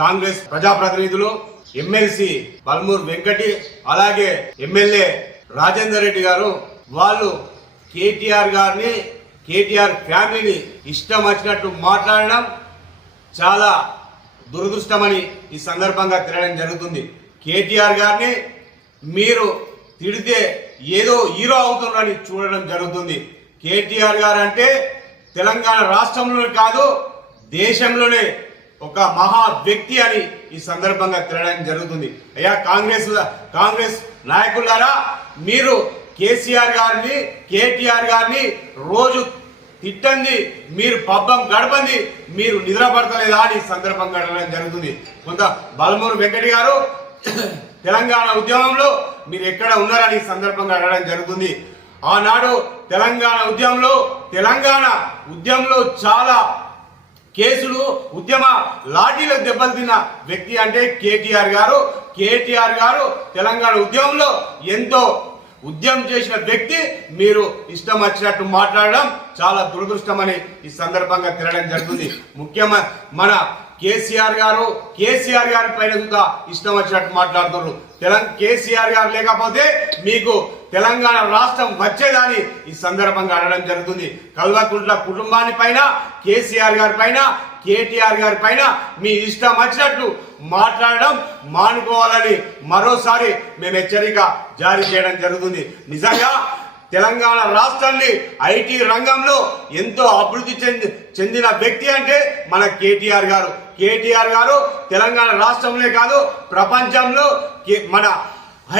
కాంగ్రెస్ ప్రజాప్రతినిధులు ఎమ్మెల్సీ బల్మూర్ వెంకటి అలాగే ఎమ్మెల్యే రాజేందర్ రెడ్డి గారు వాళ్ళు కేటీఆర్ గారిని కేటీఆర్ ఫ్యామిలీని ఇష్టం వచ్చినట్టు మాట్లాడడం చాలా దురదృష్టమని ఈ సందర్భంగా తిరగడం జరుగుతుంది. కేటీఆర్ గారిని మీరు తిడితే ఏదో హీరో అవుతున్నారని చూడడం జరుగుతుంది. కేటీఆర్ గారు అంటే తెలంగాణ రాష్ట్రంలోనే కాదు దేశంలోనే ఒక మహా వ్యక్తి అని ఈ సందర్భంగా తిరగడం జరుగుతుంది. అయ్యా కాంగ్రెస్ కాంగ్రెస్ నాయకులారా మీరు కేసీఆర్ గారిని కేటీఆర్ గారిని రోజు తిట్టండి మీరు పబ్బం గడపండి మీరు నిద్రపడతలేదా అని సందర్భంగా అడగడం జరుగుతుంది. కొంత బలమూరు వెంకటి గారు తెలంగాణ ఉద్యమంలో మీరు ఎక్కడ ఉన్నారని సందర్భంగా అడగడం జరుగుతుంది. ఆనాడు తెలంగాణ ఉద్యమంలో తెలంగాణ ఉద్యమంలో చాలా కేసులు ఉద్యమ లాఠీలకు దెబ్బలు తిన్న వ్యక్తి అంటే కేటీఆర్ గారు. కేటీఆర్ గారు తెలంగాణ ఉద్యమంలో ఎంతో ఉద్యమం చేసిన వ్యక్తి. మీరు ఇష్టం వచ్చినట్టు మాట్లాడడం చాలా దురదృష్టమని ఈ సందర్భంగా తినడం జరుగుతుంది. ముఖ్యమ మన కేసీఆర్ గారు కేసీఆర్ గారి పైన కూడా ఇష్టం వచ్చినట్టు మాట్లాడుతున్నారు. తెలంగాణ కేసీఆర్ గారు లేకపోతే మీకు తెలంగాణ రాష్ట్రం వచ్చేదని ఈ సందర్భంగా అడగడం జరుగుతుంది. కల్వకుంట్ల కుటుంబాన్ని పైన కేసీఆర్ గారి పైన కేటీఆర్ గారి పైన మీ ఇష్టం వచ్చినట్లు మాట్లాడడం మానుకోవాలని మరోసారి మేము హెచ్చరిక జారీ చేయడం జరుగుతుంది. నిజంగా తెలంగాణ రాష్ట్రాన్ని ఐటీ రంగంలో ఎంతో అభివృద్ధి చెంది చెందిన వ్యక్తి అంటే మన కేటీఆర్ గారు. కేటీఆర్ గారు తెలంగాణ రాష్ట్రంలో కాదు ప్రపంచంలో మన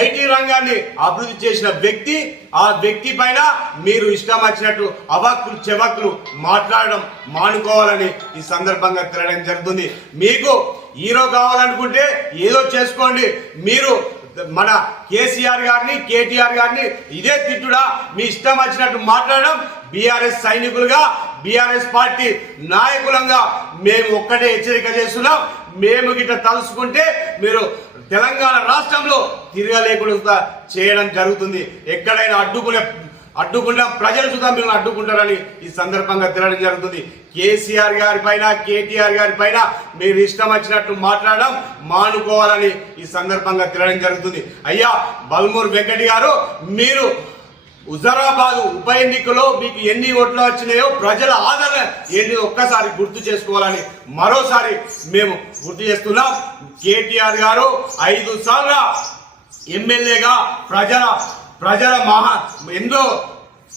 ఐటీ రంగాన్ని అభివృద్ధి చేసిన వ్యక్తి. ఆ వ్యక్తి పైన మీరు ఇష్టం వచ్చినట్టు అవాక్కులు చెవక్కులు మాట్లాడడం మానుకోవాలని ఈ సందర్భంగా తెలియడం జరుగుతుంది. మీకు హీరో కావాలనుకుంటే ఏదో చేసుకోండి. మీరు మన కేసీఆర్ గారిని కేటీఆర్ గారిని ఇదే తిట్టుడా? మీ ఇష్టం వచ్చినట్టు మాట్లాడడం బీఆర్ఎస్ సైనికులుగా బీఆర్ఎస్ పార్టీ నాయకులంగా మేము ఒక్కటే హెచ్చరిక చేస్తున్నాం. మేము గిట్ట తలుసుకుంటే మీరు తెలంగాణ రాష్ట్రంలో తిరగలేకుండా చేయడం జరుగుతుంది. ఎక్కడైనా అడ్డుకునే అడ్డుకుండా ప్రజలు సుధా మిమ్మల్ని అడ్డుకుంటారని ఈ సందర్భంగా తిరగడం జరుగుతుంది. కేసీఆర్ గారి పైన కేటీఆర్ గారి పైన మీరు ఇష్టం వచ్చినట్టు మాట్లాడడం మానుకోవాలని ఈ సందర్భంగా తిరగడం జరుగుతుంది. అయ్యా బల్మూర్ వెంకటి గారు మీరు హుజరాబాద్ ఉప ఎన్నికలో మీకు ఎన్ని ఓట్లు వచ్చినాయో ప్రజల ఆదరణ ఏంటి ఒక్కసారి గుర్తు చేసుకోవాలని మరోసారి మేము గుర్తు చేస్తున్నాం. కేటీఆర్ గారు ఐదు సార్ల ఎమ్మెల్యేగా ప్రజల ప్రజల మహా ఎన్నో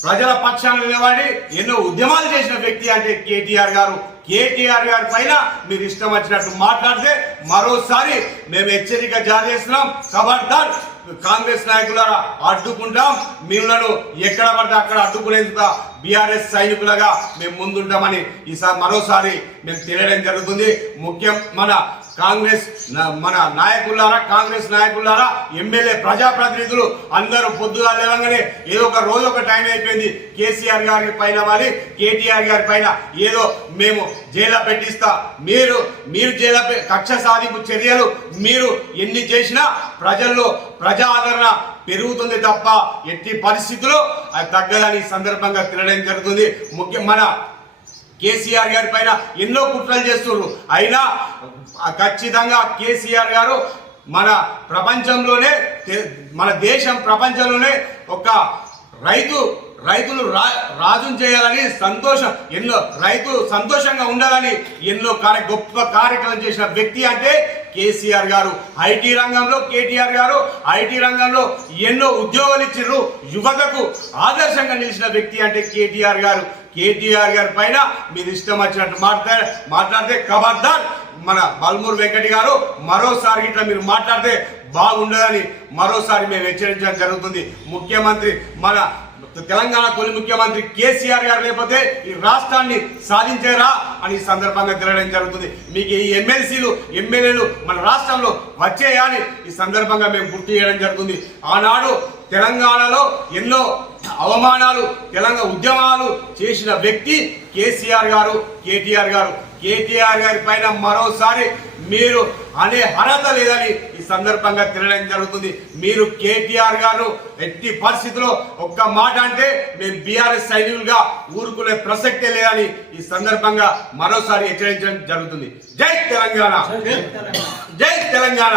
ప్రజల పక్షాన నిలబడి ఎన్నో ఉద్యమాలు చేసిన వ్యక్తి అంటే కేటీఆర్ గారు. కేటీఆర్ గారి పైన మీరు ఇష్టం వచ్చినట్టు మాట్లాడితే మరోసారి మేము హెచ్చరిక జారీ చేస్తున్నాం. ఖబర్దార్ కాంగ్రెస్ నాయకులారా అడ్డుకుంటాం. మిమ్మల్ని ఎక్కడ పడితే అక్కడ అడ్డుకునేందుకు బీఆర్ఎస్ సైనికులుగా మేము ముందుంటామని ఈసారి మరోసారి మేము తెలియడం జరుగుతుంది. ముఖ్యం మన కాంగ్రెస్ మన నాయకులారా కాంగ్రెస్ నాయకులారా ఎమ్మెల్యే ప్రజాప్రతినిధులు అందరూ పొద్దుగా లేవగానే ఏదో ఒక రోజు ఒక టైం అయిపోయింది. కేసీఆర్ గారి పైన మరి కేటీఆర్ గారి పైన ఏదో మేము జైల్లో పెట్టిస్తా. మీరు మీరు జైల్లో పె- కక్ష సాధింపు చర్యలు మీరు ఎన్ని చేసినా ప్రజల్లో ప్రజా ఆదరణ పెరుగుతుంది తప్ప ఎట్టి పరిస్థితుల్లో అది తగ్గదని సందర్భంగా తినడం జరుగుతుంది. ముఖ్యం మన కేసీఆర్ గారి పైన ఎన్నో కుట్రలు చేస్తున్నారు. అయినా ఖచ్చితంగా కేసీఆర్ గారు మన ప్రపంచంలోనే మన దేశం ప్రపంచంలోనే ఒక రైతు రైతులు రా రాజును చేయాలని సంతోషం ఎన్నో రైతు సంతోషంగా ఉండాలని ఎన్నో కార్య గొప్ప కార్యక్రమం చేసిన వ్యక్తి అంటే కేసీఆర్ గారు ఐటీ రంగంలో కేటీఆర్ గారు ఐటీ రంగంలో ఎన్నో ఉద్యోగాలు ఇచ్చిర్రు. యువతకు ఆదర్శంగా నిలిచిన వ్యక్తి అంటే కేటీఆర్ గారు. కేటీఆర్ గారి పైన మీరు ఇష్టం వచ్చినట్టు మాట్లాడే మాట్లాడితే ఖబర్దార్ మన బల్మూరు వెంకట్ గారు మరోసారి ఇట్లా మీరు మాట్లాడితే బాగుండదని మరోసారి మేము హెచ్చరించడం జరుగుతుంది. ముఖ్యమంత్రి మన తెలంగాణ తొలి ముఖ్యమంత్రి కేసీఆర్ గారు లేకపోతే ఈ రాష్ట్రాన్ని సాధించారా అని ఈ సందర్భంగా తిరగడం జరుగుతుంది. మీకు ఈ ఎమ్మెల్సీలు ఎమ్మెల్యేలు మన రాష్ట్రంలో వచ్చాయా అని ఈ సందర్భంగా మేము గుర్తు చేయడం జరుగుతుంది. ఆనాడు తెలంగాణలో ఎన్నో అవమానాలు తెలంగాణ ఉద్యమాలు చేసిన వ్యక్తి కేసీఆర్ గారు కేటీఆర్ గారు. కేటీఆర్ గారి పైన మరోసారి మీరు అనే అర్హత లేదని ఈ సందర్భంగా తినడం జరుగుతుంది. మీరు కేటీఆర్ గారు ఎట్టి పరిస్థితిలో ఒక్క మాట అంటే మేము బీఆర్ఎస్ సైనికులుగా ఊరుకునే ప్రసక్తే లేదని ఈ సందర్భంగా మరోసారి హెచ్చరించడం జరుగుతుంది. జై తెలంగాణ. జై తెలంగాణ.